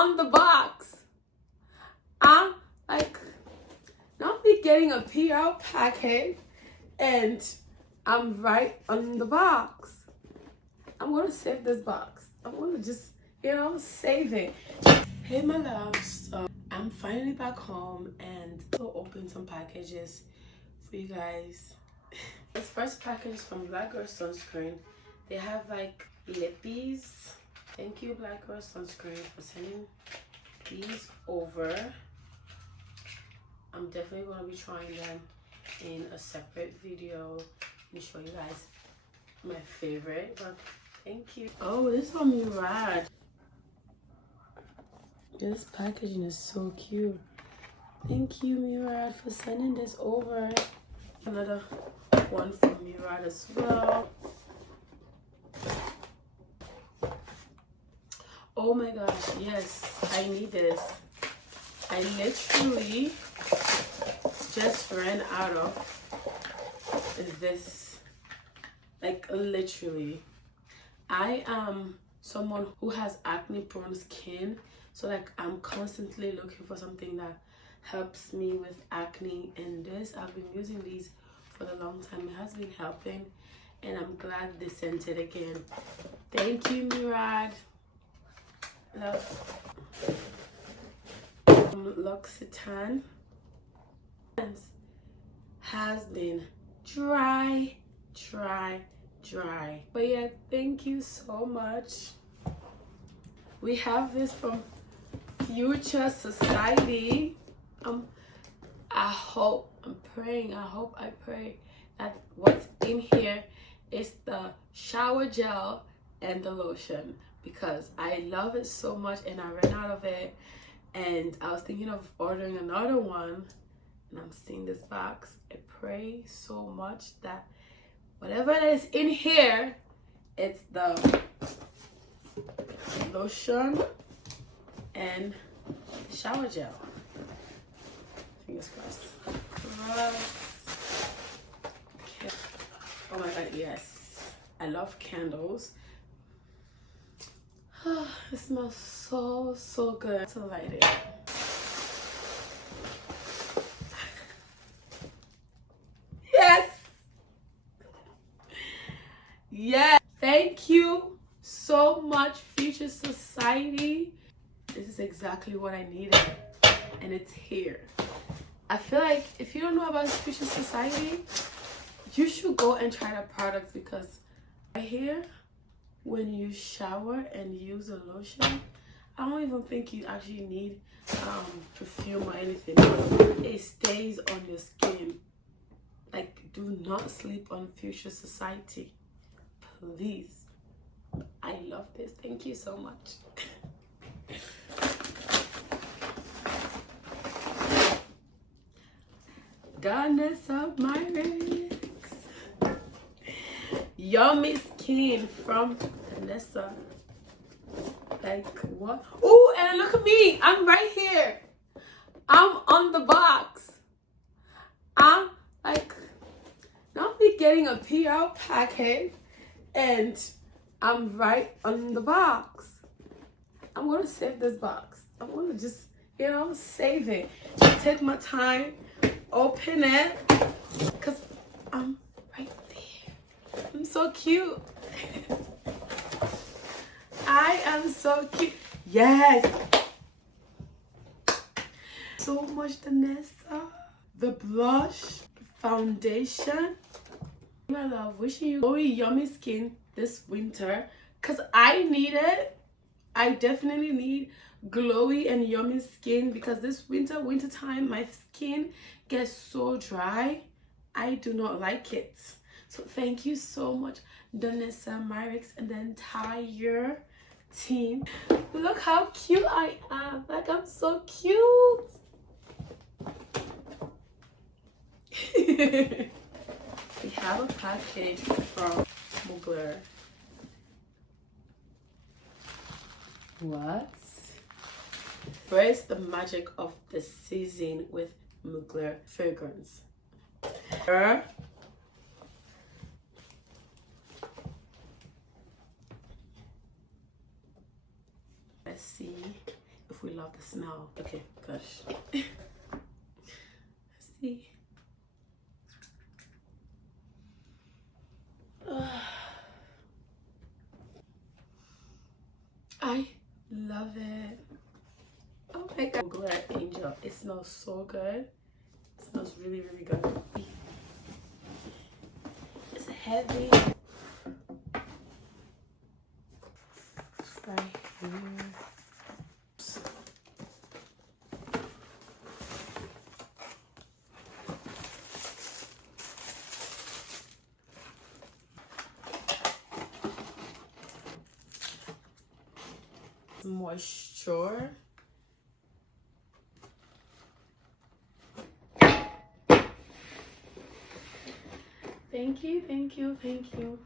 on the box. I'm like, not be getting a PR packet and I'm right on the box. I'm gonna save this box. I'm gonna just, save it. Hey my loves, so I'm finally back home and I'll open some packages for you guys. This first package is from Black Girl Sunscreen. They have like lippies. Thank you Black Girl Sunscreen for sending these over. I'm definitely going to be trying them in a separate video and show you guys my favorite, but thank you. Oh, this one me rad. This packaging is so cute. Thank you Murad for sending this over. Another one from Murad as well. Oh my gosh, yes, I need this. I literally just ran out of this, like literally. I am someone who has acne prone skin, so like I'm constantly looking for something that helps me with acne, and this, I've been using these for a long time. It has been helping and I'm glad they sent it again. Thank you Murad. Love. L'Occitane has been dry, but yeah, thank you so much. We have this from Future Society. I pray that what's in here is the shower gel and the lotion, because I love it so much and I ran out of it, and I was thinking of ordering another one, and I'm seeing this box. I pray so much that whatever is in here, it's the lotion and the shower gel. Fingers crossed. Okay. Oh my god, yes. I love candles. It smells so good. To light it. Yes, thank you so much Future Society. This is exactly what I needed, and it's here. I feel like if you don't know about Future Society, you should go and try the products, because right here, when you shower and use a lotion, I don't even think you actually need perfume or anything. It stays on your skin. Like, do not sleep on Future Society, please. I love this. Thank you so much. Danessa Myricks. Yummy Skin from Danessa. Like, what? Oh, and look at me. I'm right here. I'm on the box. I'm like, not be getting a PR packet and I'm right on the box. I'm gonna save this box. I'm gonna just, save it. Take my time, open it, because I'm right there. I'm so cute. I am so cute. Yes. So much Danessa. The blush, foundation. My love, wishing you glowy, yummy skin this winter, because I need it. I definitely need glowy and yummy skin, because this wintertime my skin gets so dry. I do not like it. So thank you so much Danessa, Myricks, and the entire team. Look how cute I am. Like, I'm so cute. We have a package from Mugler. What? Where's the magic of the season with Mugler Fragrance? Let's see if if we love the smell. Okay, gosh. Let's see. I love it. Oh my god. Mugler Angel. It smells so good. It smells really, really good. It's heavy. Right here. Moisture. Thank you, thank you, thank you.